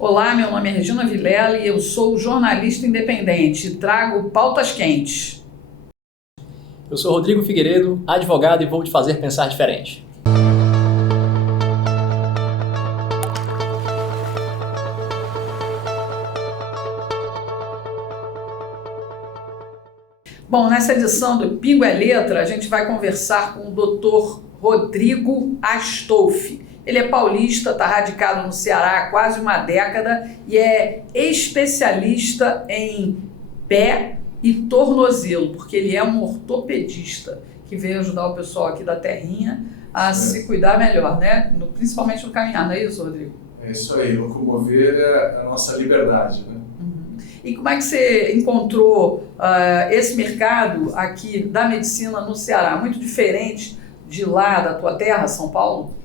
Olá, meu nome é Regina Vilela e eu sou jornalista independente e trago pautas quentes. Eu sou Rodrigo Figueiredo, advogado e vou te fazer pensar diferente. Bom, nessa edição do Pingo é Letra, a gente vai conversar com o Dr. Rodrigo Astolfi. Ele é paulista, está radicado no Ceará há quase uma década e é especialista em pé e tornozelo, porque ele é um ortopedista que veio ajudar o pessoal aqui da terrinha a se cuidar melhor, né? Principalmente no caminhar, não é isso, Rodrigo? É isso aí, locomover é a nossa liberdade, né? E como é que você encontrou esse mercado aqui da medicina no Ceará? Muito diferente de lá, da tua terra, São Paulo?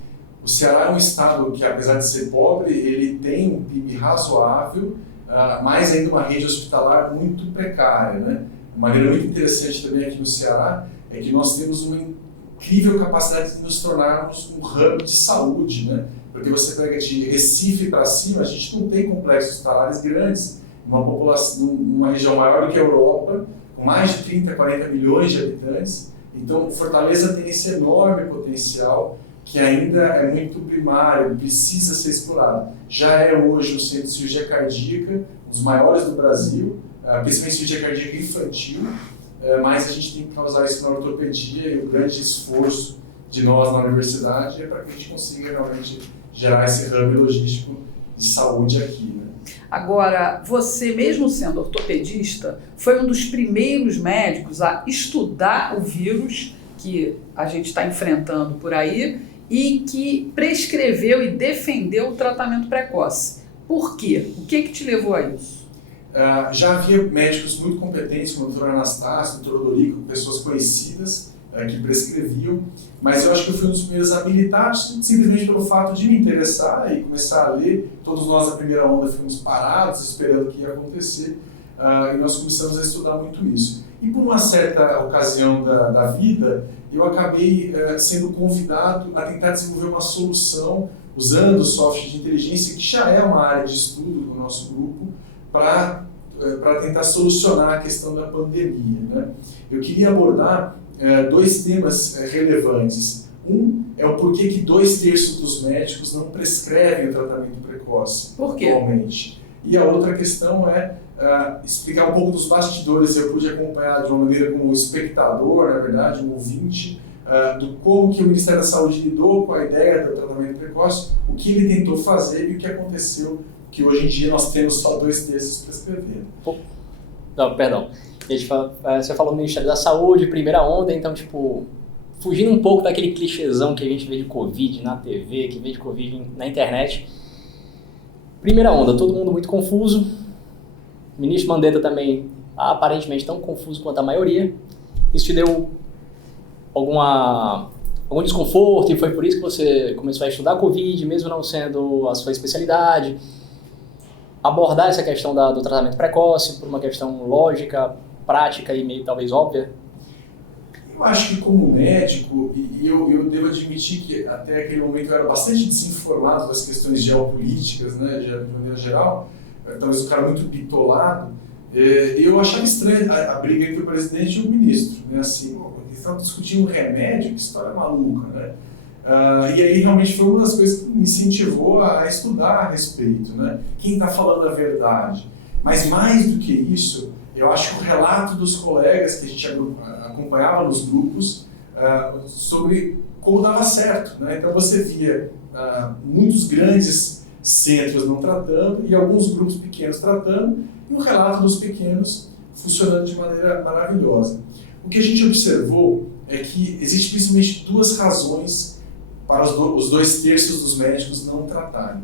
O Ceará é um estado que, apesar de ser pobre, ele tem um PIB razoável, mas ainda uma rede hospitalar muito precária, né? Uma maneira muito interessante também aqui no Ceará é que nós temos uma incrível capacidade de nos tornarmos um hub de saúde, né? Porque você pega de Recife para cima, a gente não tem complexos hospitalares grandes, uma população, numa região maior do que a Europa, com mais de 30, 40 milhões de habitantes. Então, Fortaleza tem esse enorme potencial que ainda é muito primário, precisa ser explorado. Já é hoje um centro de cirurgia cardíaca, um dos maiores do Brasil, principalmente cirurgia cardíaca infantil, mas a gente tem que causar isso na ortopedia e o grande esforço de nós na universidade é para que a gente consiga realmente gerar esse hub logístico de saúde aqui, né? Agora, você mesmo sendo ortopedista, foi um dos primeiros médicos a estudar o vírus que a gente está enfrentando por aí e que prescreveu e defendeu o tratamento precoce. Por quê? O que te levou a isso? Já havia médicos muito competentes, como o Dr. Anastácio, o Dr. Odorico, pessoas conhecidas que prescreviam, mas eu acho que eu fui um dos primeiros a militar simplesmente pelo fato de me interessar e começar a ler. Todos nós, na primeira onda, fomos parados, esperando o que ia acontecer, e nós começamos a estudar muito isso. E por uma certa ocasião da vida, eu acabei sendo convidado a tentar desenvolver uma solução, usando o software de inteligência, que já é uma área de estudo do nosso grupo, para tentar solucionar a questão da pandemia, né? Eu queria abordar dois temas relevantes. Um é o porquê que 2/3 dos médicos não prescrevem o tratamento precoce. Por quê? Atualmente. E a outra questão é explicar um pouco dos bastidores. Eu pude acompanhar de uma maneira como um espectador, na verdade, um ouvinte, do como que o Ministério da Saúde lidou com a ideia do tratamento precoce, o que ele tentou fazer e o que aconteceu, que hoje em dia nós temos só 2/3 prescrevendo. Não, perdão. Você falou no Ministério da Saúde, primeira onda, então, fugindo um pouco daquele clichêzão que a gente vê de Covid na TV, que vê de Covid na internet. Primeira onda, todo mundo muito confuso. O ministro Mandetta também, aparentemente, tão confuso quanto a maioria. Isso te deu algum desconforto e foi por isso que você começou a estudar Covid, mesmo não sendo a sua especialidade? Abordar essa questão do tratamento precoce por uma questão lógica, prática e meio talvez óbvia? Eu acho que como médico, e eu devo admitir que até aquele momento eu era bastante desinformado das questões geopolíticas, né, de maneira geral, talvez um cara muito bitolado, eu achava estranho a briga entre o presidente e o ministro, né, assim, eles estavam discutindo um remédio, que história maluca, né? E aí realmente foi uma das coisas que me incentivou a estudar a respeito, né? Quem está falando a verdade. Mas mais do que isso, eu acho que o relato dos colegas que a gente acompanhava nos grupos sobre como dava certo, né? Então você via muitos grandes centros não tratando e alguns grupos pequenos tratando e o relato dos pequenos funcionando de maneira maravilhosa. O que a gente observou é que existe principalmente duas razões para os 2/3 dos médicos não tratarem.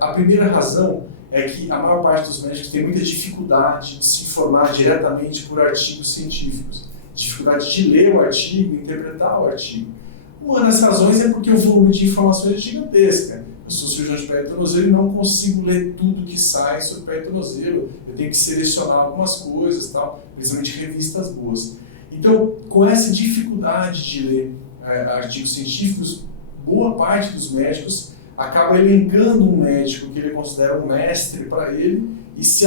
A primeira razão é que a maior parte dos médicos tem muita dificuldade de se informar diretamente por artigos científicos, dificuldade de ler o artigo, interpretar o artigo. Uma das razões é porque o volume de informações é gigantesca. Eu sou cirurgião de pé e tornozelo e não consigo ler tudo que sai sobre pé e tornozelo. Eu tenho que selecionar algumas coisas, tal, principalmente revistas boas. Então, com essa dificuldade de ler artigos científicos, boa parte dos médicos acaba elencando um médico que ele considera um mestre para ele e se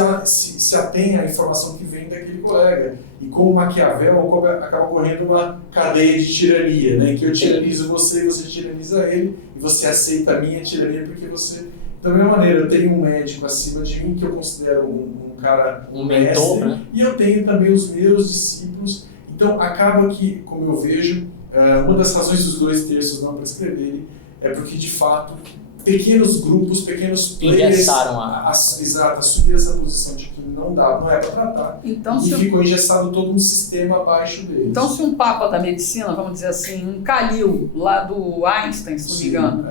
atém à informação que vem daquele colega. E como Maquiavel acaba correndo uma cadeia de tirania, né? Em que eu tiranizo você e você tiraniza ele, e você aceita a minha tirania porque você... Da mesma maneira, eu tenho um médico acima de mim que eu considero um cara, um mentor, mestre, né? E eu tenho também os meus discípulos. Então, acaba que, como eu vejo, uma das razões dos 2/3 não prescreverem é porque, de fato, pequenos grupos, pequenos players engessaram assumiram essa posição de que não é para tratar, então, e ficou engessado todo um sistema abaixo deles. Então, se um papa da medicina, vamos dizer assim, um Calil, lá do Einstein, se não me engano,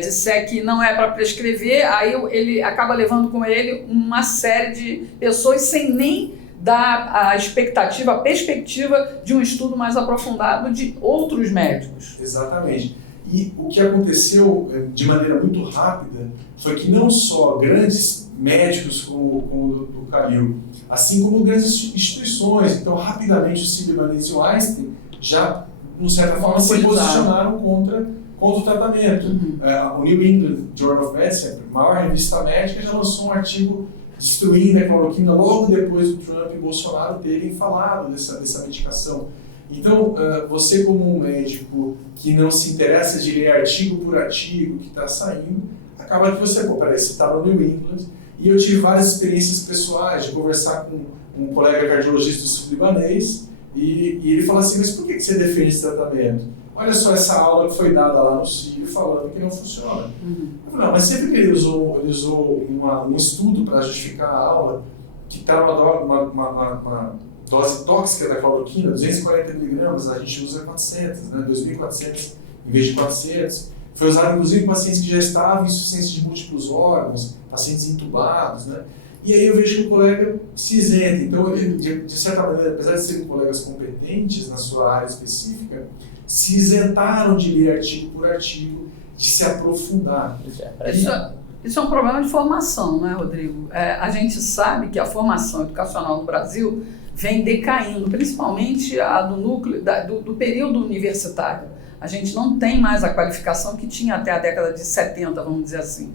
disser que não é para prescrever, aí ele acaba levando com ele uma série de pessoas sem nem dar a expectativa, a perspectiva de um estudo mais aprofundado de outros médicos. Exatamente. E o que aconteceu de maneira muito rápida foi que não só grandes médicos como o do Calil, assim como grandes instituições, então rapidamente o Sílio-Libanês e o Einstein já, de certa forma, se posicionaram contra o tratamento. O New England Journal of Medicine, a maior revista médica, já lançou um artigo destruindo a cloroquina logo depois do Trump e Bolsonaro terem falado dessa medicação. Então, você como um médico que não se interessa de ler artigo por artigo que está saindo, acaba que você, peraí, você está no New England, e eu tive várias experiências pessoais de conversar com um colega cardiologista do sul-libanês, e ele falou assim, mas por que você defende esse tratamento? Olha só essa aula que foi dada lá no Sírio falando que não funciona. Eu falei, não, mas sempre que ele usou um estudo para justificar a aula, que está uma dose tóxica da cloroquina, 240 mg, a gente usa 400, né, 2.400 em vez de 400. Foi usado inclusive em pacientes que já estavam em insuficiência de múltiplos órgãos, pacientes entubados, né? E aí eu vejo que o colega se isenta. Então, de certa maneira, apesar de serem colegas competentes na sua área específica, se isentaram de ler artigo por artigo, de se aprofundar. Isso é um problema de formação, né, Rodrigo? A gente sabe que a formação educacional no Brasil vem decaindo, principalmente a do núcleo, do período universitário. A gente não tem mais a qualificação que tinha até a década de 70, vamos dizer assim.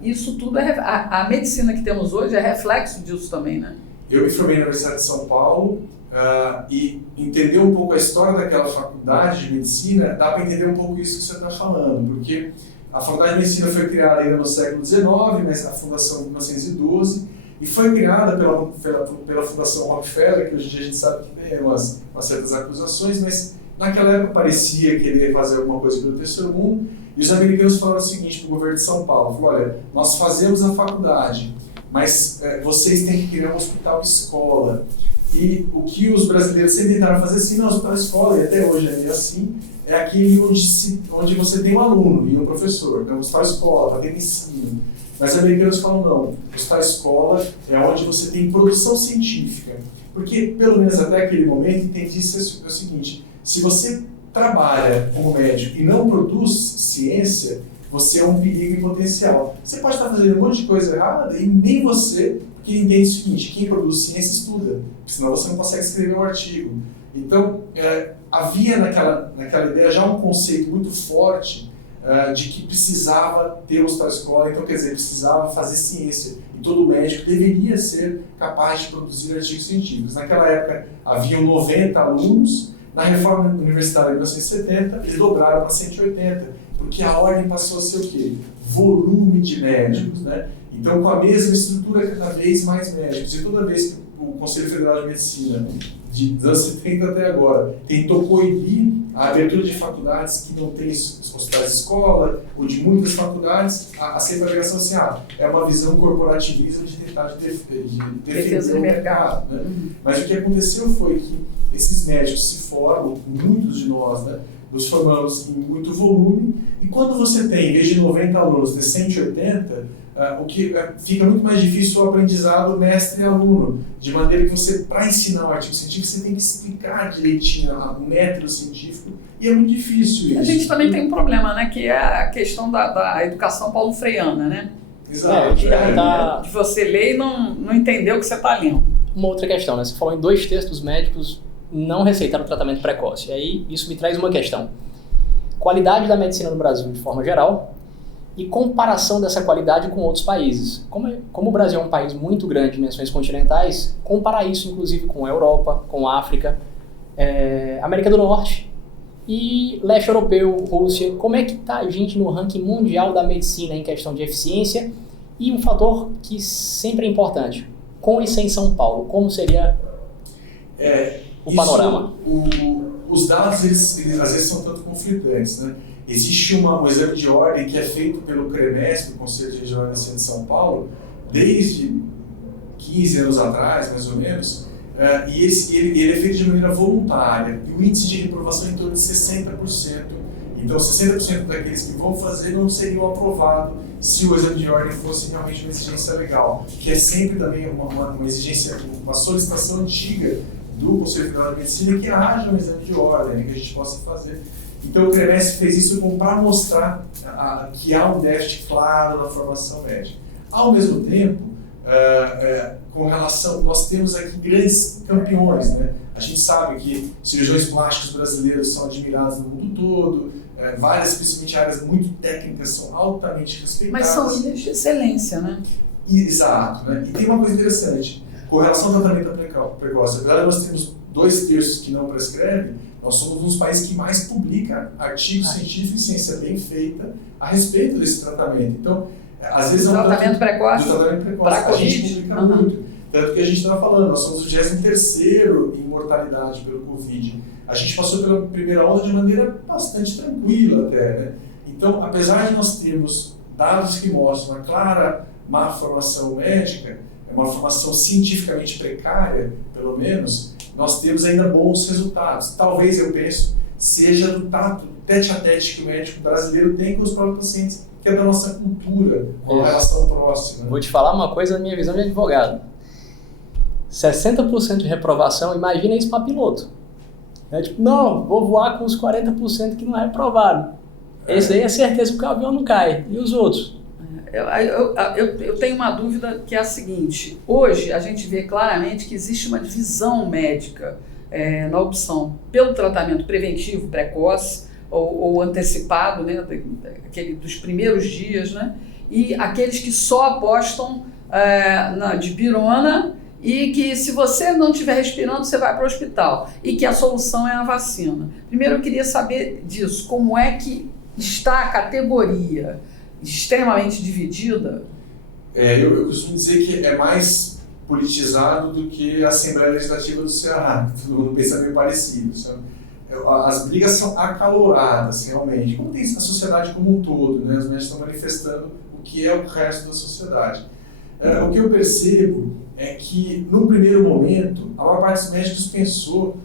Isso tudo, a medicina que temos hoje é reflexo disso também, né? Eu me formei na Universidade de São Paulo e entender um pouco a história daquela faculdade de medicina, dá para entender um pouco isso que você está falando, porque a faculdade de medicina foi criada ainda no século XIX, mas a fundação em 1912, e foi criada pela Fundação Rockefeller, que hoje em dia a gente sabe que tem umas certas acusações, mas naquela época parecia querer fazer alguma coisa pelo terceiro mundo, e os americanos falaram o seguinte para o governo de São Paulo, falaram, olha, nós fazemos a faculdade, mas vocês têm que criar um hospital-escola. E o que os brasileiros sempre tentaram fazer assim, não, hospital-escola, e até hoje é meio assim, é aquele onde você tem um aluno e um professor, então hospital-escola, para ter ensino. Mas os americanos falam, não, o hospital-escola é onde você tem produção científica. Porque, pelo menos até aquele momento, entendi-se o seguinte, se você trabalha como médico e não produz ciência, você é um perigo em potencial. Você pode estar fazendo um monte de coisa errada e nem você, porque entende o seguinte, quem produz ciência estuda, senão você não consegue escrever um artigo. Então, havia naquela ideia já um conceito muito forte de que precisava ter um hospital-escola, então quer dizer, precisava fazer ciência. E todo médico deveria ser capaz de produzir artigos científicos. Naquela época, haviam 90 alunos, na reforma universitária de 1970, eles dobraram para 180, porque a ordem passou a ser o quê? Volume de médicos, né? Então, com a mesma estrutura, cada vez mais médicos. E toda vez que o Conselho Federal de Medicina, dos anos 70 até agora, tentou coibir a abertura de faculdades que não têm hospitais de escola, ou de muitas faculdades, a sempre a alegação assim, é uma visão corporativista de tentar defender o mercado. Né? Mas o que aconteceu foi que esses médicos se formam, muitos de nós, né, nos formamos em muito volume, e quando você tem, em vez de 90 alunos, de 180, o que fica muito mais difícil o aprendizado mestre e aluno, de maneira que você, para ensinar um artigo científico, você tem que explicar direitinho o método científico, e é muito difícil isso. A gente também tem um problema, né, que é a questão da educação paulo-freiana, né? Exato. De você ler e não entender o que você está lendo. Uma outra questão, né? Você falou em 2/3 dos médicos não receitaram tratamento precoce. E aí isso me traz uma questão. Qualidade da medicina no Brasil de forma geral e comparação dessa qualidade com outros países. Como o Brasil é um país muito grande de dimensões continentais, comparar isso inclusive com a Europa, com a África, América do Norte e leste europeu, Rússia. Como é que está a gente no ranking mundial da medicina em questão de eficiência? E um fator que sempre é importante, com e sem São Paulo, como seria o panorama? Os dados, eles às vezes são tanto conflitantes, né? Existe um exame de ordem que é feito pelo CREMESP, do Conselho Regional de Medicina de São Paulo, desde 15 anos atrás, mais ou menos, e ele é feito de maneira voluntária, e o índice de reprovação é em torno de 60%. Então, 60% daqueles que vão fazer não seriam aprovados se o exame de ordem fosse realmente uma exigência legal, que é sempre também uma exigência, uma solicitação antiga do Conselho Federal de Medicina que haja um exame de ordem, que a gente possa fazer. Então, o CREMESP fez isso para mostrar que há um déficit claro na formação médica. Ao mesmo tempo, com relação, nós temos aqui grandes campeões, né? A gente sabe que cirurgiões plásticos brasileiros são admirados no mundo todo, várias, principalmente áreas muito técnicas, são altamente respeitadas. Mas são ilhas de excelência, né? Exato, né? E tem uma coisa interessante, com relação ao tratamento precoce, apesar de nós temos 2/3 que não prescrevem, nós somos um dos países que mais publica artigos científicos e ciência bem feita a respeito desse tratamento. Então, às vezes tratamento precoce, a gente publica muito. Tanto que a gente estava falando, nós somos o 23º em mortalidade pelo Covid. A gente passou pela primeira onda de maneira bastante tranquila até, né? Então, apesar de nós termos dados que mostram uma clara má formação médica, uma formação cientificamente precária, pelo menos, nós temos ainda bons resultados. Talvez, eu penso, seja do tato, do tete-a-tete que o médico brasileiro tem com os próprios pacientes, que é da nossa cultura, com a relação próxima. Vou te falar uma coisa da minha visão de advogado. 60% de reprovação, imagina isso para piloto. Tipo, não, vou voar com os 40% que não reprovaram. Esse aí é certeza que o avião não cai. E os outros? Eu tenho uma dúvida que é a seguinte. Hoje a gente vê claramente que existe uma divisão médica na opção pelo tratamento preventivo precoce ou antecipado, né, aquele dos primeiros dias, né, e aqueles que só apostam na dipirona e que se você não estiver respirando, você vai para o hospital e que a solução é a vacina. Primeiro eu queria saber disso, como é que está a categoria extremamente dividida? Eu costumo dizer que é mais politizado do que a Assembleia Legislativa do Ceará, todo mundo pensa meio parecido, sabe? As brigas são acaloradas, realmente, como tem a sociedade como um todo, né? Os médicos estão manifestando o que é o resto da sociedade. O que eu percebo é que, num primeiro momento, a maior parte dos médicos pensou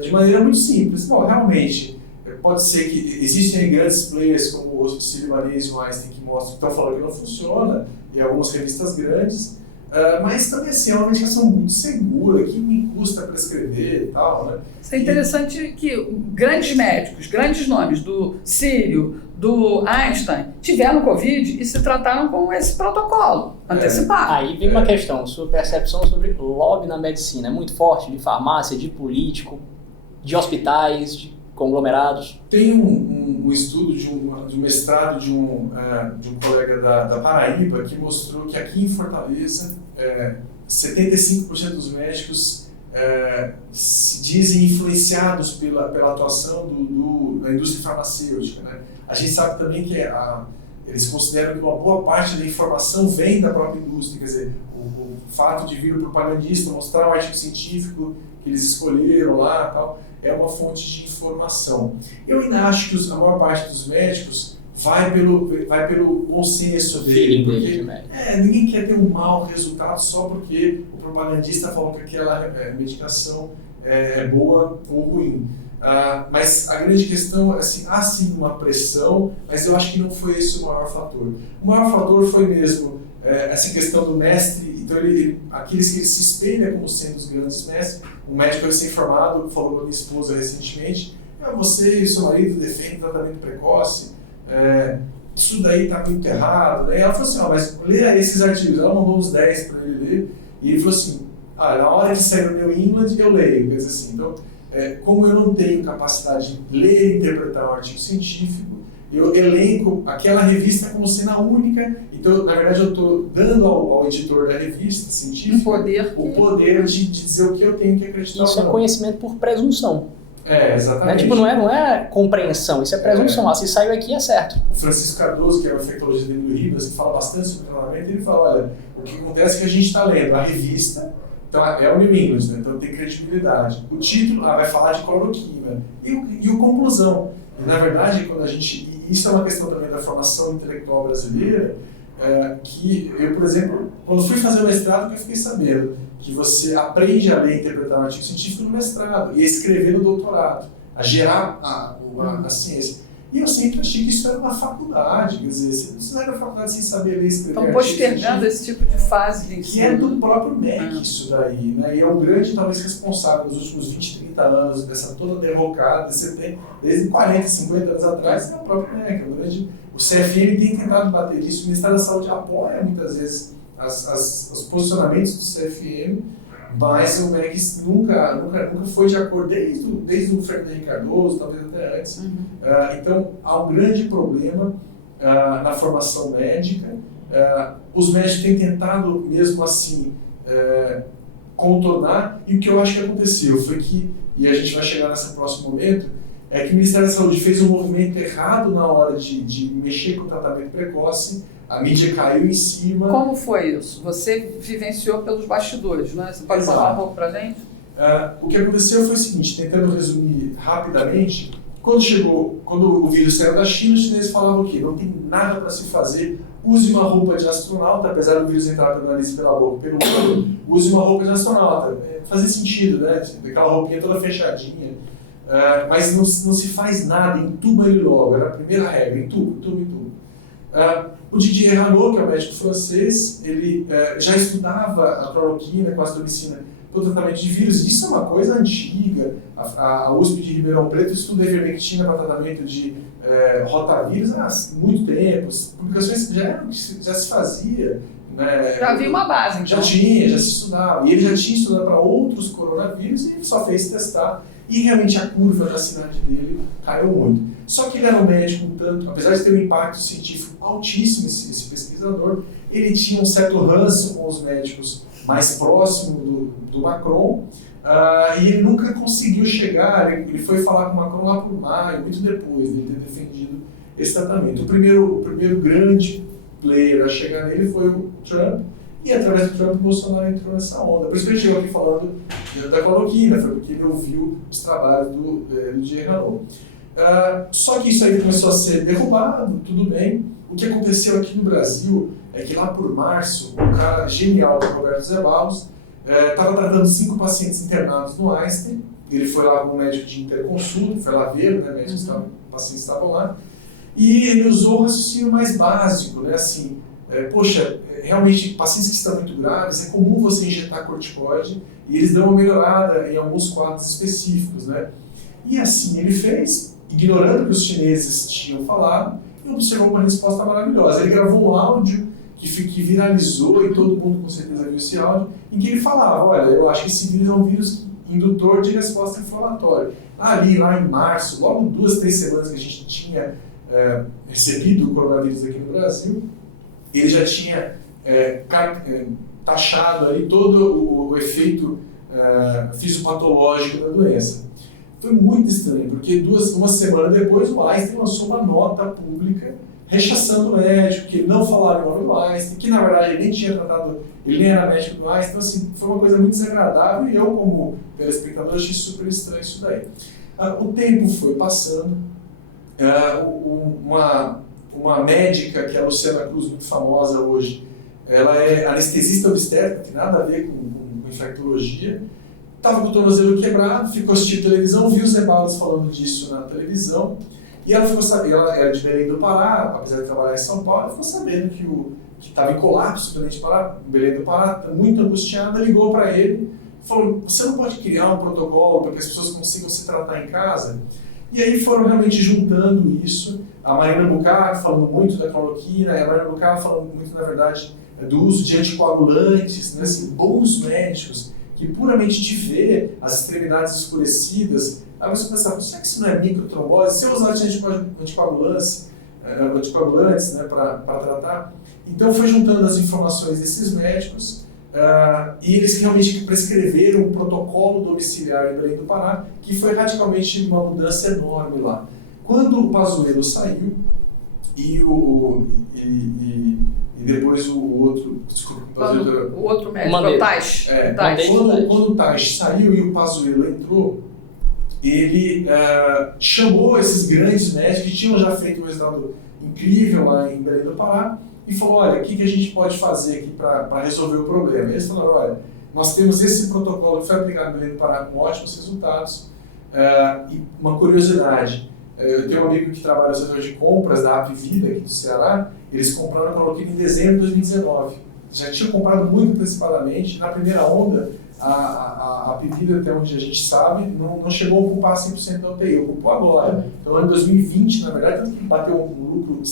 de maneira muito simples. Bom, realmente, pode ser que existem grandes players como o Sírio-Libanês e o Einstein que estão falando que não funciona, e algumas revistas grandes, mas também assim, é uma medicação muito segura, que me custa prescrever e tal, né? Isso é interessante que grandes médicos, grandes nomes do Sírio, do Einstein, tiveram Covid e se trataram com esse protocolo antecipado. Aí vem uma questão, sua percepção sobre lobby na medicina é muito forte, de farmácia, de político, de hospitais, de conglomerados. Tem um estudo de um mestrado de um colega da Paraíba que mostrou que aqui em Fortaleza 75% dos médicos se dizem influenciados pela atuação da indústria farmacêutica, né? A gente sabe também que eles consideram que uma boa parte da informação vem da própria indústria, quer dizer, o fato de vir o propagandista mostrar um artigo científico que eles escolheram lá tal, é uma fonte de informação. Eu ainda acho que a maior parte dos médicos vai pelo bom senso dele, porque ninguém quer ter um mau resultado só porque o propagandista falou que aquela medicação é boa ou ruim. Mas a grande questão é assim, há sim uma pressão, mas eu acho que não foi esse o maior fator. O maior fator foi mesmo essa questão do mestre, então aqueles que ele se espelha como sendo os grandes mestres. Um médico recém-formado falou para minha esposa recentemente: você e seu marido defendem tratamento precoce, isso daí está muito errado. Daí ela falou assim: mas leia esses artigos. Ela mandou uns 10 para ele ler, e ele falou assim: na hora que sair no New England eu leio. Quer dizer assim, então, como eu não tenho capacidade de ler e interpretar um artigo científico, eu elenco aquela revista como sendo a única. Então, na verdade, eu estou dando ao editor da revista científica o poder de dizer o que eu tenho que acreditar. Isso é conhecimento por presunção. Exatamente. Tipo, não é compreensão, isso é presunção. Se saiu aqui, é certo. O Francisco Cardoso, que é o infectologista dele do Ribas, que fala bastante sobre tratamento, ele fala, olha, o que acontece é que a gente está lendo a revista, então é o New England, né? Então tem credibilidade. O título vai falar de cloroquina e o conclusão. E, na verdade, quando a gente... E isso é uma questão também da formação intelectual brasileira, que eu, por exemplo, quando fui fazer o mestrado, que eu fiquei sabendo que você aprende a ler e interpretar um artigo científico no mestrado e a escrever no doutorado, a gerar a ciência. E eu sempre achei que isso era uma faculdade, quer dizer, você não era uma faculdade sem saber ler e escrever. Estão postergando esse tipo de fase de ensino. Que é do próprio MEC isso daí, né? E é o grande, talvez, responsável nos últimos 20, 30 anos dessa toda derrocada, você tem, desde 40, 50 anos atrás, é o próprio MEC. O CFM tem tentado bater isso, o Ministério da Saúde apoia muitas vezes os posicionamentos do CFM, mas o MEC nunca foi de acordo, desde o Fernando Henrique Cardoso, talvez até antes. Então, há um grande problema na formação médica. Os médicos têm tentado, mesmo assim, contornar, e o que eu acho que aconteceu foi que, e a gente vai chegar nesse próximo momento, é que o Ministério da Saúde fez um movimento errado na hora de mexer com o tratamento precoce, a mídia caiu em cima. Como foi isso? Você vivenciou pelos bastidores, né? Você pode falar um pouco pra gente? O que aconteceu foi o seguinte, tentando resumir rapidamente, quando o vírus saiu da China, os chineses falavam o quê? Não tem nada para se fazer, use uma roupa de astronauta, apesar do vírus entrar pelo nariz e pela boca, pelo olho, use uma roupa de astronauta. Fazia sentido, né? Aquela roupinha toda fechadinha. Mas não se faz nada, entuba ele logo, era a primeira regra, entuba. O Didier Ranaud, que é um médico francês, ele já estudava a cloroquina com a azitromicina para o tratamento de vírus. Isso é uma coisa antiga. A USP de Ribeirão Preto estuda ivermectina para tratamento de rotavírus há muito tempo. As publicações já se fazia. Né? Já havia uma base, então. Já se estudava. E ele já tinha estudado para outros coronavírus e ele só fez testar. E realmente a curva da cidade dele caiu muito. Só que ele era um médico tanto, apesar de ter um impacto científico altíssimo, esse pesquisador, ele tinha um certo ranço com os médicos mais próximos do Macron, e ele nunca conseguiu chegar, ele foi falar com o Macron lá por maio, muito depois de ele ter defendido esse tratamento. O primeiro grande player a chegar nele foi o Trump, e através do Trump o Bolsonaro entrou nessa onda. Por isso que ele chegou aqui falando da cloroquina, foi porque ele ouviu os trabalhos do Didier Ranaud. Só que isso aí começou a ser derrubado, tudo bem. O que aconteceu aqui no Brasil é que lá por março, um cara genial, o Roberto Zé Barros, estava tratando 5 pacientes internados no Einstein. Ele foi lá com um médico de interconsulta, foi lá ver, né, pacientes estavam lá, e ele usou o raciocínio mais básico, né, assim, realmente, pacientes que estão muito graves, é comum você injetar corticoide e eles dão uma melhorada em alguns quadros específicos, né? E assim ele fez, ignorando o que os chineses tinham falado, e observou uma resposta maravilhosa. Ele gravou um áudio que viralizou, e todo mundo com certeza viu esse áudio, em que ele falava, olha, eu acho que esse vírus é um vírus indutor de resposta inflamatória. Lá em março, logo 2, 3 semanas que a gente tinha recebido o coronavírus aqui no Brasil, ele já tinha taxado ali todo o efeito fisiopatológico da doença. Foi muito estranho, porque uma semana depois o Einstein lançou uma nota pública rechaçando o médico, que ele não falava em nome do Einstein, que na verdade ele nem tinha tratado, ele nem era médico do Einstein, então assim, foi uma coisa muito desagradável e eu, como telespectador, achei super estranho isso daí. O tempo foi passando, uma médica, que é a Luciana Cruz, muito famosa hoje, ela é anestesista obstétrica, não tem nada a ver com infectologia, estava com o tornozelo quebrado, ficou assistindo televisão, viu o Zé Barros falando disso na televisão, e ela ficou sabendo, ela era de Belém do Pará, apesar de trabalhar em São Paulo, ela ficou sabendo que estava em colapso em Belém do Pará, muito angustiada, ligou para ele, falou, você não pode criar um protocolo para que as pessoas consigam se tratar em casa? E aí foram realmente juntando isso, a Marina Buccar falando muito da cloroquina, e a Marina Buccar falando muito, na verdade, do uso de anticoagulantes, né, assim, bons médicos, que puramente de ver as extremidades escurecidas, aí você pensa, será que isso não é microtrombose? Se eu usar anticoagulante, anticoagulantes, né, para tratar. Então foi juntando as informações desses médicos e eles realmente prescreveram um protocolo domiciliar em Belém do Pará, que foi radicalmente uma mudança enorme lá. Quando o Pazuello saiu e depois o outro, desculpa, o outro médico, o Tais. Quando o Tais saiu e o Pazuello entrou, ele chamou esses grandes médicos que tinham já feito um resultado incrível lá em Belém do Pará e falou, olha, o que a gente pode fazer aqui para resolver o problema? Eles falaram, olha, nós temos esse protocolo que foi aplicado em Belém do Pará com ótimos resultados. E uma curiosidade, eu tenho um amigo que trabalha no setor de compras da Apvida aqui do Ceará, eles compraram a cloroquina em dezembro de 2019. Já tinham comprado muito antecipadamente. Na primeira onda, a Apvida, até onde a gente sabe, não chegou a ocupar 100% da UTI, ocupou agora. Então, em 2020, na verdade, tanto que bateu um lucro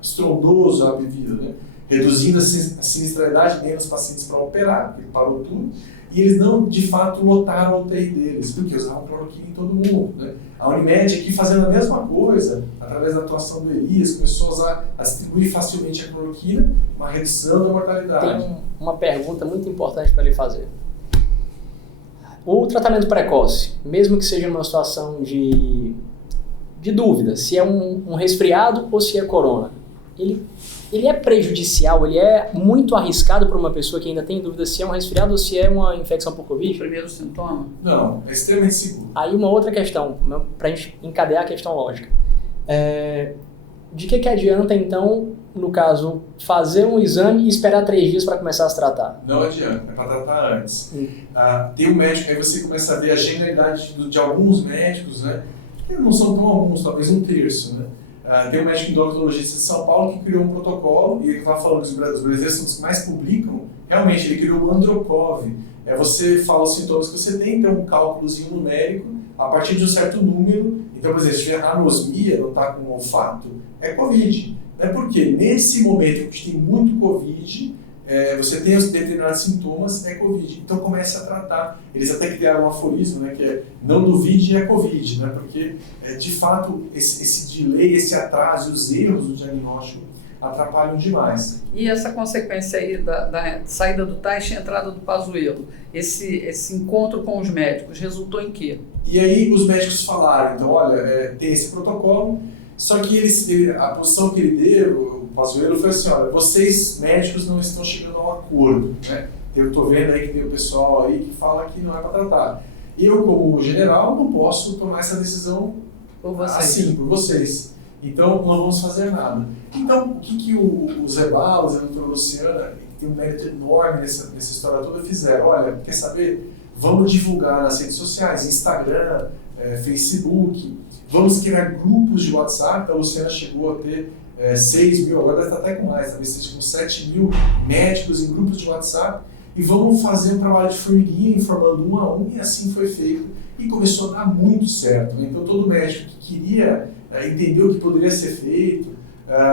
estrondoso a Apvida, né? Reduzindo a sinistralidade dentro dos pacientes para operar, porque parou tudo. E eles não, de fato, lotaram a UTI deles, porque usavam cloroquina em todo mundo, né? A Unimed aqui fazendo a mesma coisa, através da atuação do Elias, começou a distribuir facilmente a cloroquina, uma redução da mortalidade. Tem uma pergunta muito importante para lhe fazer. O tratamento precoce, mesmo que seja numa situação de dúvida, se é um resfriado ou se é corona, ele é prejudicial, ele é muito arriscado para uma pessoa que ainda tem dúvida se é um resfriado ou se é uma infecção por Covid? Primeiro sintoma? Não, é extremamente seguro. Aí uma outra questão, para a gente encadear a questão lógica. De que adianta, então, no caso, fazer um exame e esperar 3 dias para começar a se tratar? Não adianta, é para tratar antes. Tem um médico, aí você começa a ver a genialidade de alguns médicos, né? Que não são tão alguns, talvez um terço, né? Tem um médico endocrinologista de São Paulo que criou um protocolo, e ele estava falando que os brasileiros são os que mais publicam. Realmente, ele criou o Androcov. Você fala os sintomas que você tem, tem um cálculozinho numérico, a partir de um certo número. Então, por exemplo, se tiver anosmia, não está com olfato, é Covid. Porque nesse momento que tem muito Covid, você tem os determinados sintomas, é Covid. Então comece a tratar. Eles até criaram um aforismo, né, que é não duvide, é Covid, né, porque de fato esse delay, esse atraso, os erros do diagnóstico atrapalham demais. E essa consequência aí da saída do Tais e entrada do Pazuello, esse encontro com os médicos, resultou em quê? E aí os médicos falaram, então olha, tem esse protocolo, só que a posição que ele deu, o Pazuello, foi assim, olha, vocês médicos não estão chegando a um acordo, né? Eu estou vendo aí que tem o pessoal aí que fala que não é para tratar. Eu, como general, não posso tomar essa decisão assim, por vocês. Então, não vamos fazer nada. Então, o que os Rebalos, a doutora Luciana, que tem um mérito enorme nessa história toda, fizeram? Olha, quer saber? Vamos divulgar nas redes sociais, Instagram, Facebook, vamos criar grupos de WhatsApp. A Luciana chegou a ter 6 mil, agora deve estar até com mais, talvez com 7 mil médicos em grupos de WhatsApp, e vamos fazer um trabalho de formiguinha, informando um a um, e assim foi feito, e começou a dar muito certo. Então, todo médico que queria entender o que poderia ser feito,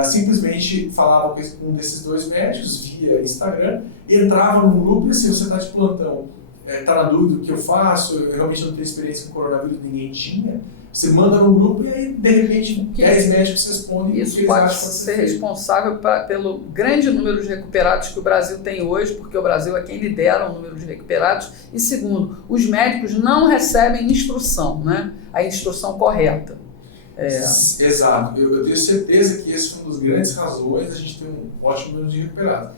simplesmente falava com um desses 2 médicos via Instagram, entrava no grupo e assim, você está de plantão, está na dúvida do que eu faço, eu realmente não tenho experiência com coronavírus, ninguém tinha. Você manda no grupo e aí, de repente, 10 médicos respondem. Isso pode ser responsável pelo grande número de recuperados que o Brasil tem hoje, porque o Brasil é quem lidera o número de recuperados. E segundo, os médicos não recebem instrução, né? A instrução correta. Exato. Eu tenho certeza que esse foi uma das grandes razões da gente ter um ótimo número de recuperados.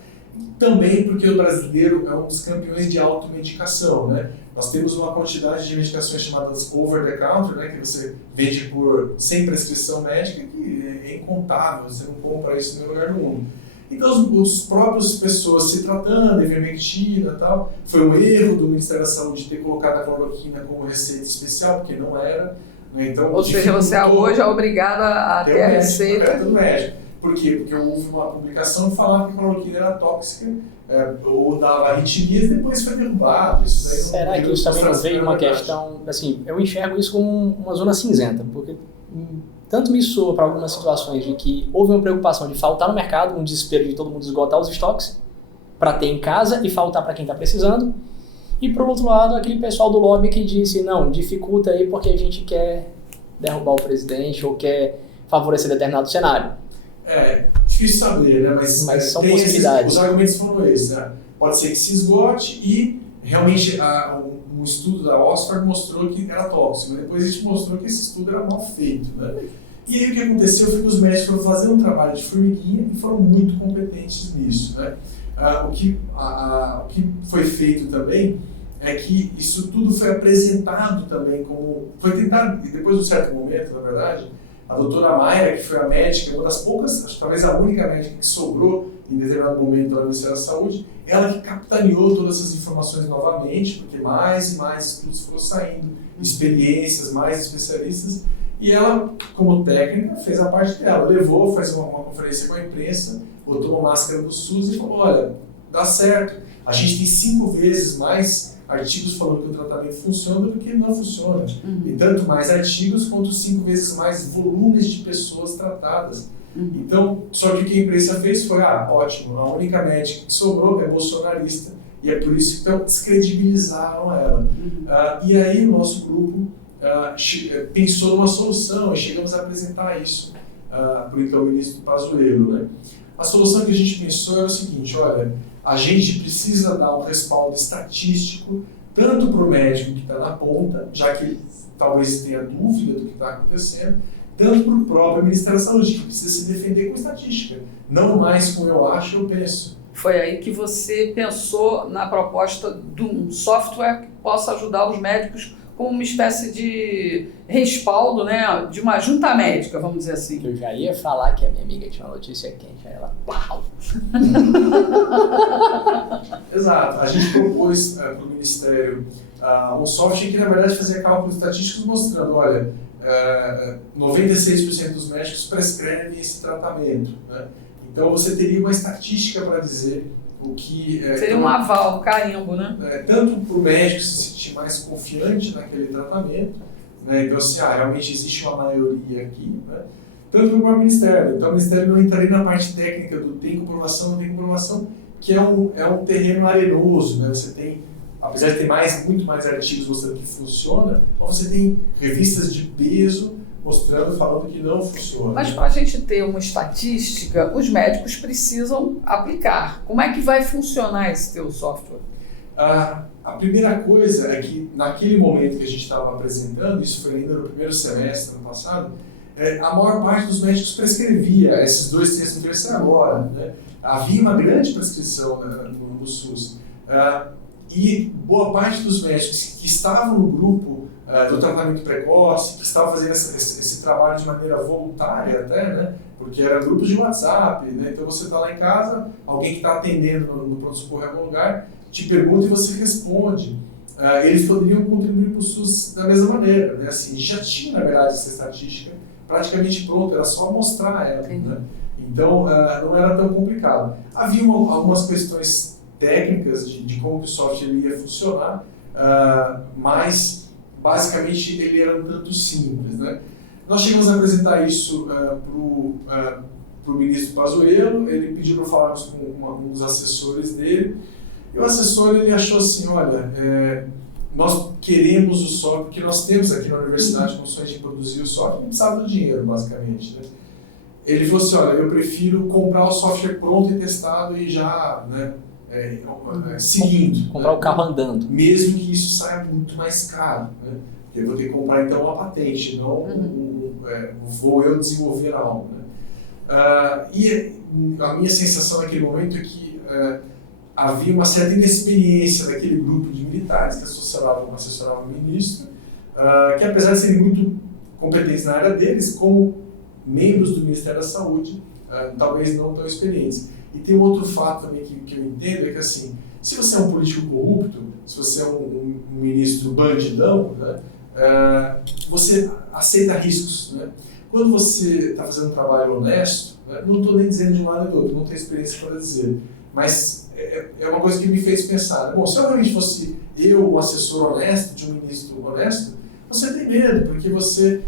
Também porque o brasileiro é um dos campeões de automedicação, né? Nós temos uma quantidade de medicações chamadas over the counter, né, que você vende sem prescrição médica, que é incontável, você não compra isso em nenhum lugar do mundo. Então, os próprios pessoas se tratando, ivermectina e tal, foi um erro do Ministério da Saúde ter colocado a cloroquina como receita especial, porque não era. Né? Então, ou seja, você hoje é obrigado a ter a receita do médico. Por quê? Porque houve uma publicação que falava que a cloroquina era tóxica, ou dava arritmias, e depois foi derrubado. Isso daí será que isso também não veio uma questão, assim, eu enxergo isso como uma zona cinzenta, porque tanto me soa para algumas situações de que houve uma preocupação de faltar no mercado, um desespero de todo mundo esgotar os estoques, para ter em casa e faltar para quem está precisando, e por outro lado, aquele pessoal do lobby que disse, não, dificulta aí porque a gente quer derrubar o presidente ou quer favorecer determinado cenário. Difícil saber, né? Mas são possibilidades. Os argumentos foram esses, né? Pode ser que se esgote e realmente um estudo da Oxford mostrou que era tóxico, mas depois a gente mostrou que esse estudo era mal feito, né? E aí o que aconteceu foi que os médicos foram fazer um trabalho de formiguinha e foram muito competentes nisso, né? O que foi feito também é que isso tudo foi apresentado também como... Foi tentado, depois de um certo momento, na verdade, a doutora Mayra, que foi a médica, uma das poucas, acho que talvez a única médica que sobrou em determinado momento do Ministério da Saúde, ela que capitaneou todas essas informações novamente, porque mais e mais estudos foram saindo, experiências, mais especialistas, e ela, como técnica, fez a parte dela, levou, fez uma conferência com a imprensa, botou uma máscara do SUS e falou, olha, dá certo, a gente tem 5 vezes mais artigos falando que o tratamento funciona do que não funciona. E tanto mais artigos quanto 5 vezes mais volumes de pessoas tratadas. Então, só que o que a imprensa fez foi, ótimo, a única médica que sobrou é bolsonarista e é por isso que descredibilizaram ela. E aí o nosso grupo pensou numa solução e chegamos a apresentar isso para o então ministro Pazuello, né? A solução que a gente pensou era o seguinte, olha, a gente precisa dar um respaldo estatístico tanto para o médico que está na ponta, já que ele talvez tenha dúvida do que está acontecendo, tanto para o próprio Ministério da Saúde, que precisa se defender com estatística, não mais com eu acho, eu penso. Foi aí que você pensou na proposta de um software que possa ajudar os médicos como uma espécie de respaldo, né, de uma junta médica, vamos dizer assim. Eu já ia falar que a minha amiga tinha uma notícia quente, aí ela... Pau! Exato. A gente propôs para o Ministério um software que, na verdade, fazia cálculos estatísticos mostrando, olha, 96% dos médicos prescrevem esse tratamento, né? Então, você teria uma estatística para dizer o que... Seria um aval, um carimbo, né? Tanto para o médico se sentir mais confiante naquele tratamento, né? Então, assim, realmente existe uma maioria aqui, né? Tanto para o próprio Ministério. Então, o Ministério não entraria na parte técnica do tem comprovação, não tem comprovação, que é um terreno arenoso, né? Você tem, apesar de ter muito mais artigos mostrando que funciona, mas você tem revistas de peso mostrando, falando que não funciona. Mas para a gente ter uma estatística, os médicos precisam aplicar. Como é que vai funcionar esse teu software? A primeira coisa é que, naquele momento que a gente estava apresentando, isso foi ainda no primeiro semestre do ano passado, a maior parte dos médicos prescrevia esses 2 terços que vai ser agora, né? Havia uma grande prescrição no SUS. E boa parte dos médicos que estavam no grupo do tratamento precoce, que estavam fazendo esse trabalho de maneira voluntária até, né? Porque eram grupos de WhatsApp, né? Então você está lá em casa, alguém que está atendendo no pronto-socorro em algum lugar, te pergunta e você responde. Eles poderiam contribuir para o SUS da mesma maneira, né? Assim, já tinha, na verdade, essa estatística praticamente pronta, era só mostrar ela, né? Então, não era tão complicado. Havia algumas questões técnicas de como o software ia funcionar, mas basicamente ele era um tanto simples, né? Nós chegamos a apresentar isso para o ministro Pazuello, ele pediu para falarmos com um dos assessores dele, e o assessor ele achou assim, olha, nós queremos o software, porque nós temos aqui na universidade condições de produzir o software, não precisava do dinheiro, basicamente, né? Ele falou assim, olha, eu prefiro comprar o software pronto e testado e já, né, seguindo. Comprar, né, o carro andando. Mesmo que isso saia muito mais caro, né? Porque eu vou ter que comprar então uma patente, não vou eu desenvolver algo, né? E a minha sensação naquele momento é que havia uma certa inexperiência daquele grupo de militares que assessoravam o ministro, que apesar de serem muito competentes na área deles, como membros do Ministério da Saúde, talvez não tão experientes. E tem um outro fato também que eu entendo, é que assim, se você é um político corrupto, se você é um ministro bandidão, né, você aceita riscos, né? Quando você está fazendo um trabalho honesto, né, não estou nem dizendo de um lado e do outro, não tenho experiência para dizer, mas é uma coisa que me fez pensar, né? Bom, se eu realmente fosse um assessor honesto, de um ministro honesto, você tem medo, porque você...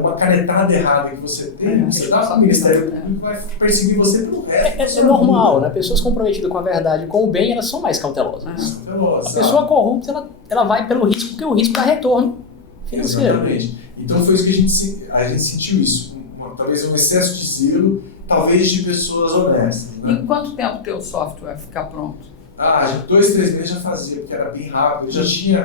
uma canetada errada que você tem, você dá para o Ministério Público, vai perseguir você pelo resto. É normal, né? Pessoas comprometidas com a verdade e com o bem, elas são mais cautelosas. A pessoa corrupta, ela vai pelo risco, porque o risco dá retorno financeiro. Exatamente. Então foi isso que a gente sentiu isso. Talvez um excesso de zelo, talvez de pessoas honestas. Né? Em quanto tempo o teu software vai ficar pronto? Já 2, 3 meses já fazia, porque era bem rápido. Já tinha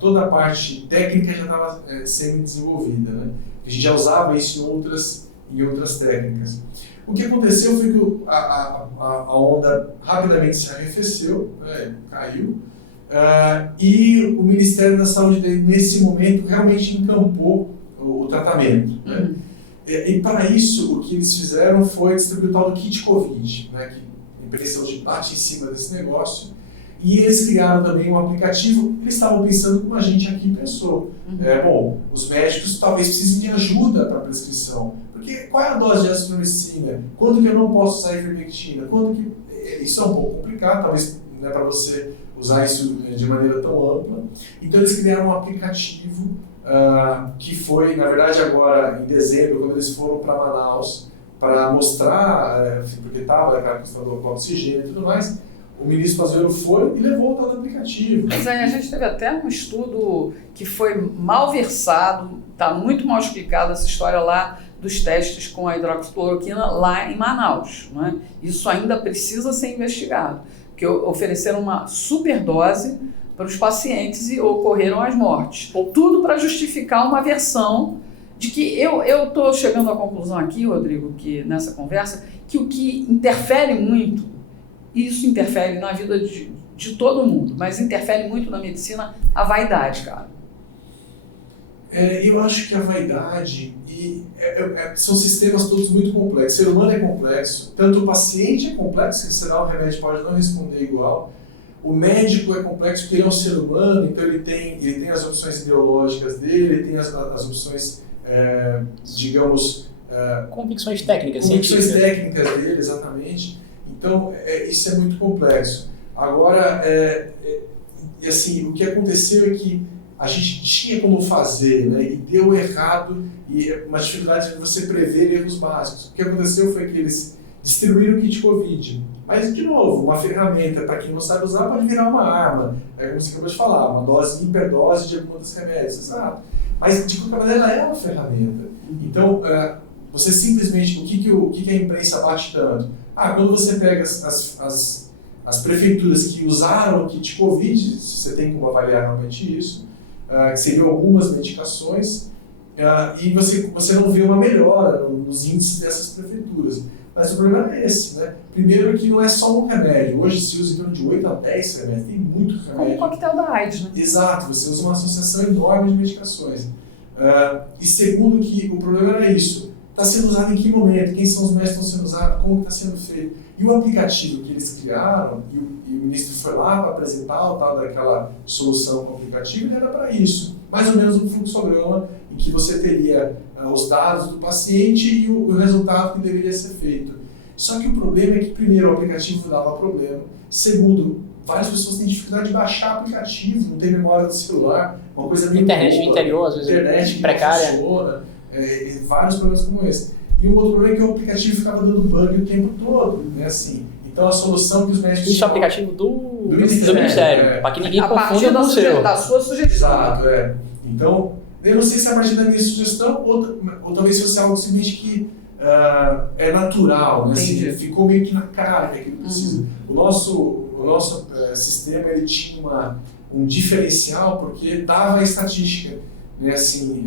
toda a parte técnica já estava sendo desenvolvida. Né? A gente já usava isso em outras técnicas. O que aconteceu foi que a onda rapidamente se arrefeceu, caiu, e o Ministério da Saúde, nesse momento, realmente encampou o tratamento. Né? E para isso, o que eles fizeram foi distribuir o tal do kit Covid, né? Que a empresa de saúde bate em cima desse negócio, e eles criaram também um aplicativo. Eles estavam pensando como a gente aqui pensou. Bom, os médicos talvez precisem de ajuda para prescrição. Porque qual é a dose de azitromicina? Quando que eu não posso usar ivermectina? Isso é um pouco complicado, talvez não é para você usar isso de maneira tão ampla. Então eles criaram um aplicativo que foi, na verdade, agora em dezembro, quando eles foram para Manaus para mostrar, porque estava aquela questão do oxigênio e tudo mais, o ministro Pazuello foi e levou o tal do aplicativo. Mas aí a gente teve até um estudo que foi mal versado, está muito mal explicado essa história lá dos testes com a hidroxicloroquina lá em Manaus. Não é? Isso ainda precisa ser investigado, porque ofereceram uma superdose para os pacientes e ocorreram as mortes. Tudo para justificar uma versão de que eu estou chegando à conclusão aqui, Rodrigo, que nessa conversa, que o que interfere muito, isso interfere na vida de todo mundo, mas interfere muito na medicina, a vaidade, cara. Eu acho que a vaidade são sistemas todos muito complexos. O ser humano é complexo, tanto o paciente é complexo, que você dá um remédio pode não responder igual. O médico é complexo porque ele é um ser humano, então ele tem as opções ideológicas dele, ele tem as opções, digamos... convicções técnicas, convicções técnicas dele, exatamente. Então, isso é muito complexo. Agora, assim, o que aconteceu é que a gente tinha como fazer, né, e deu errado, e uma dificuldade de você prever erros básicos. O que aconteceu foi que eles distribuíram o kit Covid. Mas, de novo, uma ferramenta, para quem não sabe usar, pode virar uma arma. Como você acabou de falar, uma hiperdose de algum dos remédios. Exato. Mas, de qualquer maneira, ela é uma ferramenta. Então, você simplesmente... O que a imprensa bate tanto? Quando você pega as prefeituras que usaram o kit Covid, se você tem como avaliar realmente isso, que seriam algumas medicações, e você não vê uma melhora nos índices dessas prefeituras. Mas o problema é esse, né? Primeiro que não é só um remédio. Hoje se usa em torno de 8 a 10 remédios, tem muito remédio. Como o coquetel da AIDS, né? Exato, você usa uma associação enorme de medicações. E segundo que o problema era isso. Está sendo usado em que momento? Quem são os médicos que estão sendo usados? Como está sendo feito? E o aplicativo que eles criaram, e o ministro foi lá para apresentar o tal daquela solução com o aplicativo, ele era para isso. Mais ou menos um fluxograma em que você teria os dados do paciente e o resultado que deveria ser feito. Só que o problema é que, primeiro, o aplicativo dava problema. Segundo, várias pessoas têm dificuldade de baixar aplicativo, não tem memória do celular, uma coisa meio internet no interior, às vezes internet precária. Não funciona, vários problemas como esse. E um outro problema é que o aplicativo ficava dando bug o tempo todo, né, assim. Então a solução que os médicos... Isso é o aplicativo do Ministério, para que ninguém confunda com o seu. Da sua sugestão. Exato, Então, eu não sei se é a partir da minha sugestão ou talvez fosse algo simplesmente que é natural, né? Assim, ficou meio que na cara que aquilo precisa. O nosso sistema ele tinha um diferencial porque dava a estatística, né? Assim,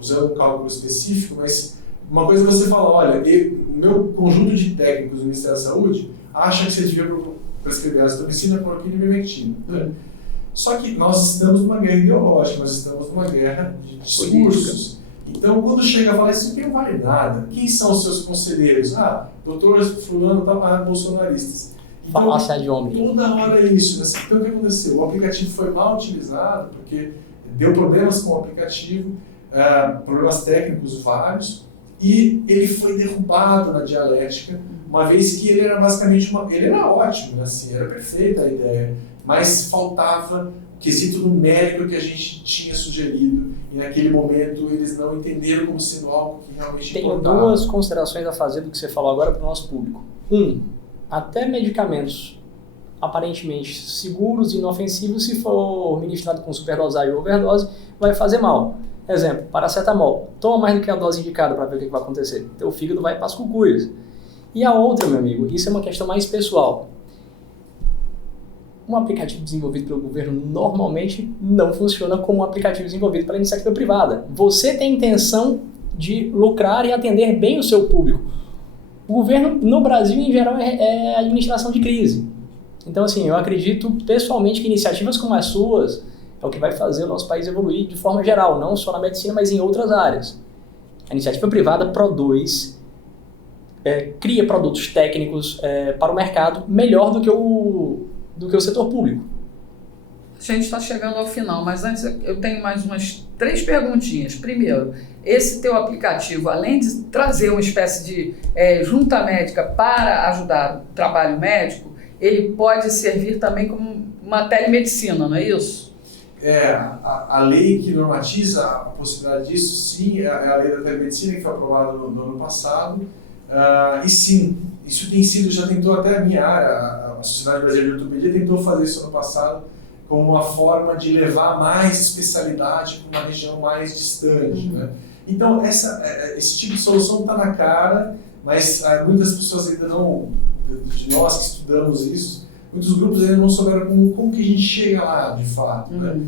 usando um cálculo específico, mas uma coisa que você fala, olha, o meu conjunto de técnicos do Ministério da Saúde acha que você devia prescrever azitromicina, cloroquina e ivermectina. Né? Só que nós estamos numa guerra ideológica, nós estamos numa guerra de discursos. Então, quando chega a falar isso aqui não vale nada. Quem são os seus conselheiros? Doutor fulano, bolsonaristas. Então, falácia de homem. Toda hora é isso. Né? Então, o que aconteceu? O aplicativo foi mal utilizado, porque deu problemas com o aplicativo, problemas técnicos vários, e ele foi derrubado na dialética, uma vez que ele era basicamente ele era ótimo, né? Assim, era perfeita a ideia, mas faltava o quesito numérico que a gente tinha sugerido, e naquele momento eles não entenderam como sendo algo que realmente importava. Tenho duas considerações a fazer do que você falou agora para o nosso público. Até medicamentos aparentemente seguros e inofensivos, se for ministrado com superdosagem ou overdose, vai fazer mal. Exemplo, paracetamol. Toma mais do que a dose indicada para ver o que vai acontecer. Teu fígado vai para as cucuias. E a outra, meu amigo, isso é uma questão mais pessoal. Um aplicativo desenvolvido pelo governo normalmente não funciona como um aplicativo desenvolvido pela iniciativa privada. Você tem intenção de lucrar e atender bem o seu público. O governo, no Brasil, em geral, é administração de crise. Então, assim, eu acredito pessoalmente que iniciativas como as suas é o que vai fazer o nosso país evoluir de forma geral, não só na medicina, mas em outras áreas. A iniciativa privada produz, cria produtos técnicos para o mercado melhor do que o setor público. A gente está chegando ao final, mas antes eu tenho mais umas 3 perguntinhas. Primeiro, esse teu aplicativo, além de trazer uma espécie de junta médica para ajudar o trabalho médico, ele pode servir também como uma telemedicina, não é isso? A lei que normatiza a possibilidade disso, sim, é a lei da telemedicina que foi aprovada no ano passado. E sim, isso tem sido, já tentou até a minha área, a Sociedade Brasileira de Ortopedia tentou fazer isso ano passado como uma forma de levar mais especialidade para uma região mais distante. Né? Então, esse tipo de solução está na cara, mas muitas pessoas ainda não, de nós que estudamos isso, muitos grupos ainda não souberam como que a gente chega lá, de fato. Né?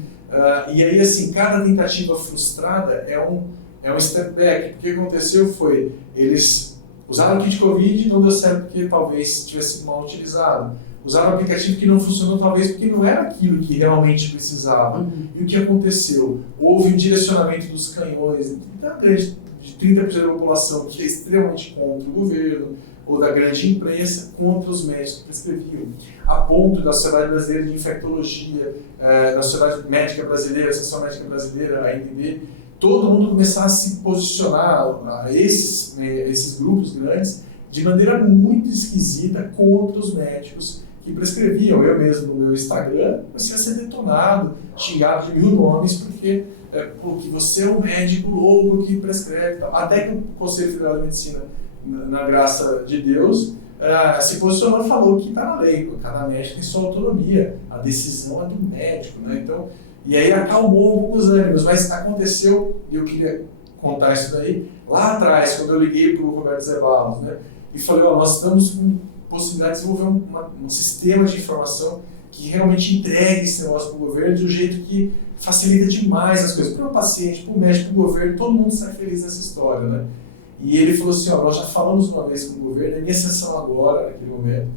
E aí, assim, cada tentativa frustrada é um step back. O que aconteceu foi, eles usaram o kit Covid e não deu certo porque talvez tivesse sido mal utilizado. Usaram um aplicativo que não funcionou talvez porque não era aquilo que realmente precisava. E o que aconteceu? Houve um direcionamento dos canhões de 30% da população que é extremamente contra o governo, ou da grande imprensa, contra os médicos que prescreviam. A ponto da Sociedade Brasileira de Infectologia, da Sociedade Médica Brasileira, a Associação Médica Brasileira, a ANB, todo mundo começar a se posicionar, esses grupos grandes, de maneira muito esquisita contra os médicos que prescreviam. Eu mesmo, no meu Instagram, comecei a ser detonado, xingado de 1000 nomes, porque você é um médico louco que prescreve. Até que o Conselho Federal de Medicina, na graça de Deus, se posicionou e falou que está na lei, cada médico tem sua autonomia, a decisão é do médico. Né? Então, e aí acalmou um pouco os ânimos, mas aconteceu, e eu queria contar isso daí, lá atrás, quando eu liguei para o Roberto Zeballos, né, e falei, nós estamos com possibilidade de desenvolver um sistema de informação que realmente entregue esse negócio para o governo de um jeito que facilita demais as coisas, para o paciente, para o médico, para o governo, todo mundo sai feliz nessa história. Né? E ele falou assim, nós já falamos uma vez com o governo, a minha sensação agora, naquele momento,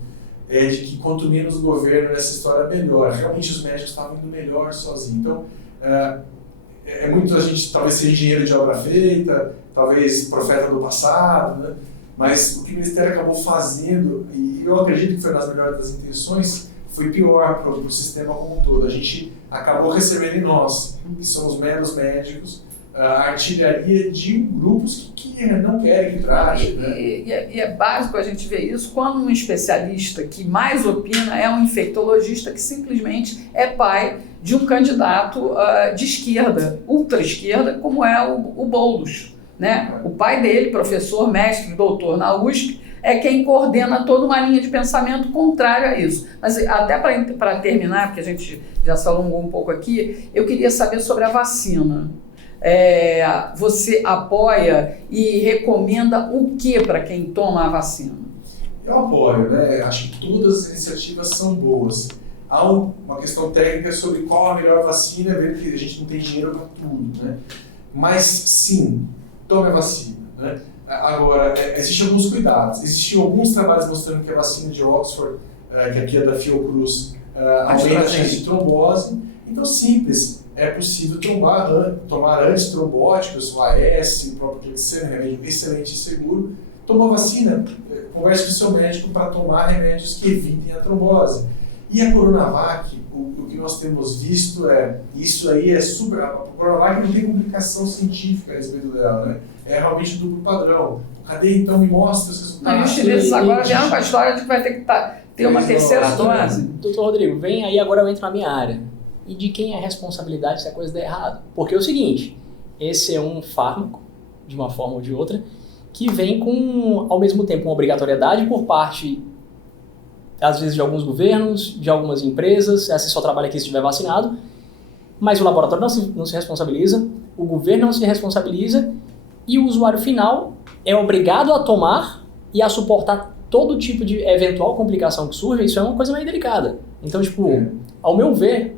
é de que quanto menos governo nessa história, melhor. Realmente os médicos estavam indo melhor sozinhos. Então, muito a gente talvez seja engenheiro de obra feita, talvez profeta do passado, né? Mas o que o Ministério acabou fazendo, e eu acredito que foi nas melhores das intenções, foi pior para o sistema como um todo. A gente acabou recebendo em nós, que somos meros médicos, a artilharia de grupos que não querem que trate. Né? E é básico a gente ver isso quando um especialista que mais opina é um infectologista que simplesmente é pai de um candidato de esquerda, ultra-esquerda, como é o Boulos. Né? O pai dele, professor, mestre, doutor na USP, é quem coordena toda uma linha de pensamento contrária a isso. Mas até para terminar, porque a gente já se alongou um pouco aqui, eu queria saber sobre a vacina. Você apoia e recomenda o que para quem toma a vacina? Eu apoio, né? Acho que todas as iniciativas são boas. Há uma questão técnica sobre qual a melhor vacina, vendo que a gente não tem dinheiro para tudo, né? Mas sim, tome a vacina, né? Agora, existem alguns cuidados. Existiam alguns trabalhos mostrando que a vacina de Oxford, que aqui é da Fiocruz, aumenta a chance de trombose. Então, simples. É possível tomar antitrombóticos, o AS, o próprio Clexane, remédio excelente e seguro. Tomou vacina, converse com o seu médico para tomar remédios que evitem a trombose. E a Coronavac, o que nós temos visto isso aí é super... A Coronavac não tem complicação científica a respeito dela, né? É realmente duplo padrão. Cadê então? Me mostra os resultados. E os chineses agora vieram com a história de que vai ter que ter uma terceira dose. Doutor Rodrigo, vem aí, agora eu entro na minha área. E de quem é a responsabilidade se a coisa der errado? Porque é o seguinte, esse é um fármaco, de uma forma ou de outra, que vem com, ao mesmo tempo, uma obrigatoriedade por parte, às vezes, de alguns governos, de algumas empresas, se só trabalha aqui se estiver vacinado, mas o laboratório não se responsabiliza, o governo não se responsabiliza e o usuário final é obrigado a tomar e a suportar todo tipo de eventual complicação que surja. Isso é uma coisa meio delicada. Então, tipo, ao meu ver,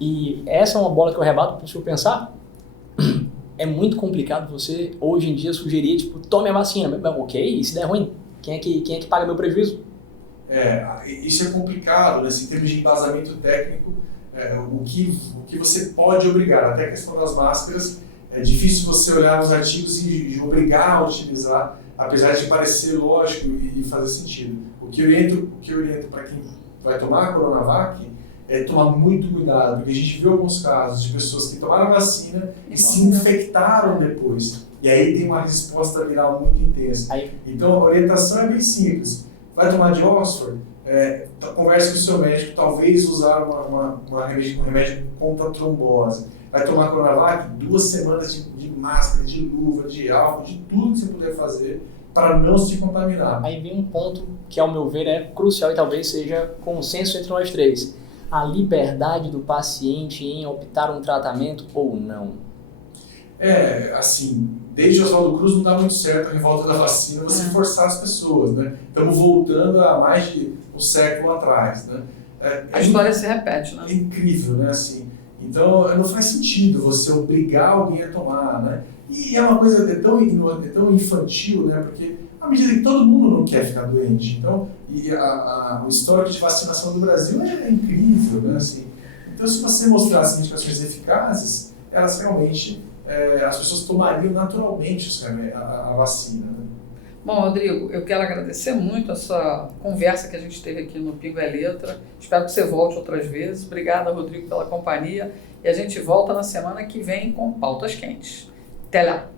e essa é uma bola que eu rebato para eu pensar, é muito complicado você, hoje em dia, sugerir, tipo, tome a vacina. Ok, e se der ruim, quem é que paga meu prejuízo? Isso é complicado, né? Assim, em termos de embasamento técnico, o que você pode obrigar, até a questão das máscaras, é difícil você olhar nos artigos e obrigar a utilizar, apesar de parecer lógico e fazer sentido. O que eu oriento para quem vai tomar a Coronavac é tomar muito cuidado, porque a gente viu alguns casos de pessoas que tomaram a vacina e se infectaram depois. E aí tem uma resposta viral muito intensa. Então a orientação é bem simples. Vai tomar de Oxford? Converse com o seu médico, talvez usar um remédio contra a trombose. Vai tomar Coronavac? 2 semanas de máscara, de luva, de álcool, de tudo que você puder fazer para não se contaminar. Aí vem um ponto que, ao meu ver, é crucial e talvez seja consenso entre nós três. A liberdade do paciente em optar um tratamento ou não. Assim, desde Oswaldo Cruz não dá muito certo a revolta da vacina você forçar as pessoas, né? Estamos voltando a mais de um século atrás, né? A história se repete, né? É incrível, né? Assim, então, não faz sentido você obrigar alguém a tomar, né? E é uma coisa tão infantil, né? Porque à medida que todo mundo não quer ficar doente, então, o histórico de vacinação do Brasil é incrível, né? Assim, então, se você mostrar as indicações eficazes, elas realmente, as pessoas tomariam naturalmente a vacina, né? Bom, Rodrigo, eu quero agradecer muito essa conversa que a gente teve aqui no Pingo é Letra. Espero que você volte outras vezes. Obrigada, Rodrigo, pela companhia. E a gente volta na semana que vem com pautas quentes. Até lá!